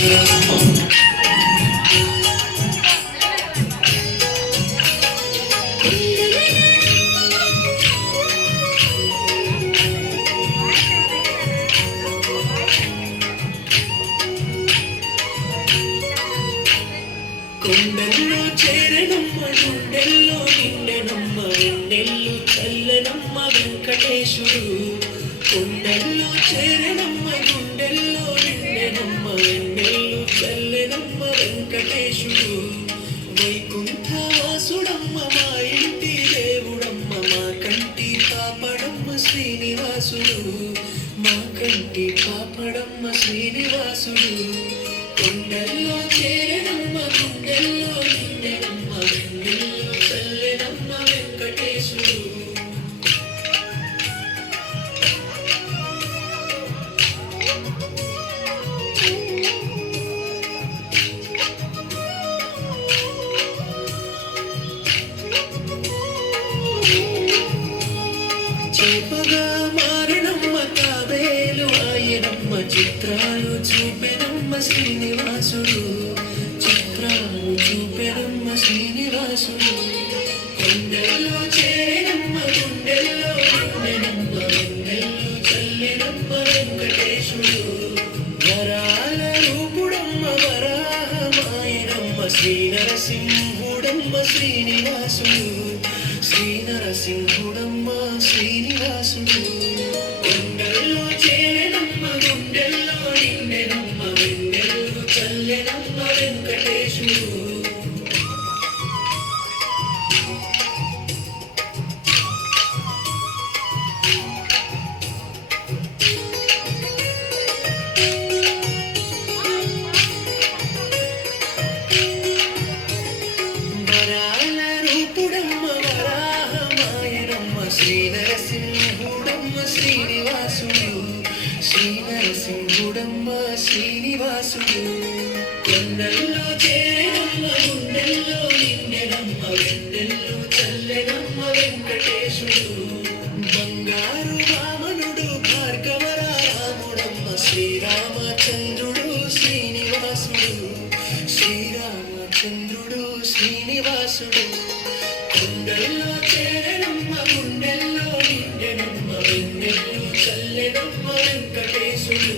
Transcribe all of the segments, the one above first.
కొండల్లో చేరనమ్మ గుండెల్లో నిండెనమ్మ వెన్నెల్లు చల్లనమ్మ వెంకటేశుడు. కొండల్లో చేరనమ్మ గుండెల్లో నిండెనమ్మ వెన్నెల్లు చల్లనమ్మ వెంకటేశుడు. వైకుంఠవాసుడమ్మ మా ఇంటి దేవుడమ్మ మా కంటి కాపడమ్మ శ్రీనివాసుడు. మా కంటి కాపడమ్మ శ్రీనివాసుడు. కొండల్లో చేరనమ్మ గుండెల్లో నిండెనమ్మ వెన్నెల్లు చల్లెనమ్మ వెంకటేశుడు. చేపగా మారినమ్మ తాబేలు ఆయనమ్మ చిత్రాలు చూపెనమ్మ శ్రీనివాసుడు. చిత్రాలు చూపెనమ్మ శ్రీనివాసుడు. కొండల్లో చేరనమ్మ గుండెల్లో నిండెనమ్మ వెన్నెల్లు చల్లెనమ్మ వెంకటేశుడు. వరాల రూపుడమ్మ వరాహమాయనమ్మ శ్రీనరసింహుడమ్మ శ్రీనివాసుడు. శ్రీనరసింహుడమ్మ శ్రీనివాసుడు. కొండల్లో చేరనమ్మ గుండెల్లో నిండెనమ్మ వెన్నెల్లు చల్లెనమ్మ వెంకటేశుడు. వరాల రూపుడమ్మ వరాహమాయనమ్మ శ్రీనరసింహుడమ్మ శ్రీనివాసుడు. శ్రీనరసింహుడమ్మ శ్రీనివాసుడు. కొండల్లో చేరనమ్మ గుండెల్లో నిండెనమ్మ వెన్నెల్లు చల్లెనమ్మ వెంకటేశుడు. బంగారు వామనుడు భార్గవరాముడమ్మ శ్రీరామచంద్రుడు శ్రీనివాసుడు. శ్రీరామచంద్రుడు శ్రీనివాసుడు. కొండల్లో చేరనమ్మ గుండెల్లో నిండెనమ్మ వెన్నెల్లు చల్లెనమ్మ వెంకటేశుడు.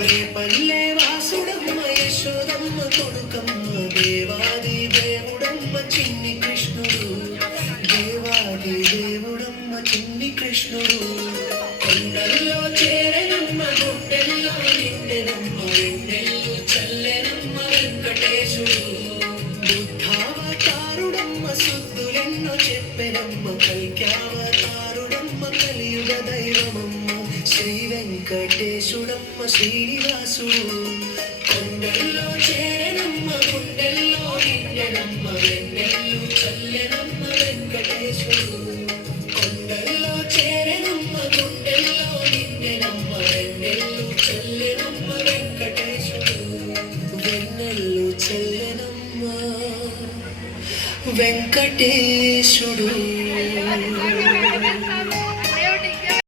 రేపల్లె వాసుడమ్మ యశోదమ్మ కొడుకమ్మ దేవాది దేవుడమ్మ చిన్ని కృష్ణుడు. దేవాది దేవుడమ్మ చిన్ని కృష్ణుడు. కొండల్లో చేరనమ్మ గుండెల్లో నిండెనమ్మ వెన్నెల్లు చల్లెనమ్మ వెంకటేశుడు. బుద్ధావతారుడమ్మ సుద్దులెన్నో చెప్పెనమ్మ కల్క్యావతారుడమ్మ కలియుగ దైవమమ్మ శ్రీ వెంకటేశుడమ్మ శ్రీనివాసుడు. కొండల్లో చేరనమ్మ గుండెల్లో నిండెనమ్మ వెన్నెల్లు చల్లెనమ్మ వెంకటేశుడు. కొండల్లో చేరనమ్మ గుండెల్లో నిండెనమ్మ వెన్నెల్లు చల్లెనమ్మ వెంకటేశుడు. వెన్నెల్లు చల్లెనమ్మ వెంకటేశుడు.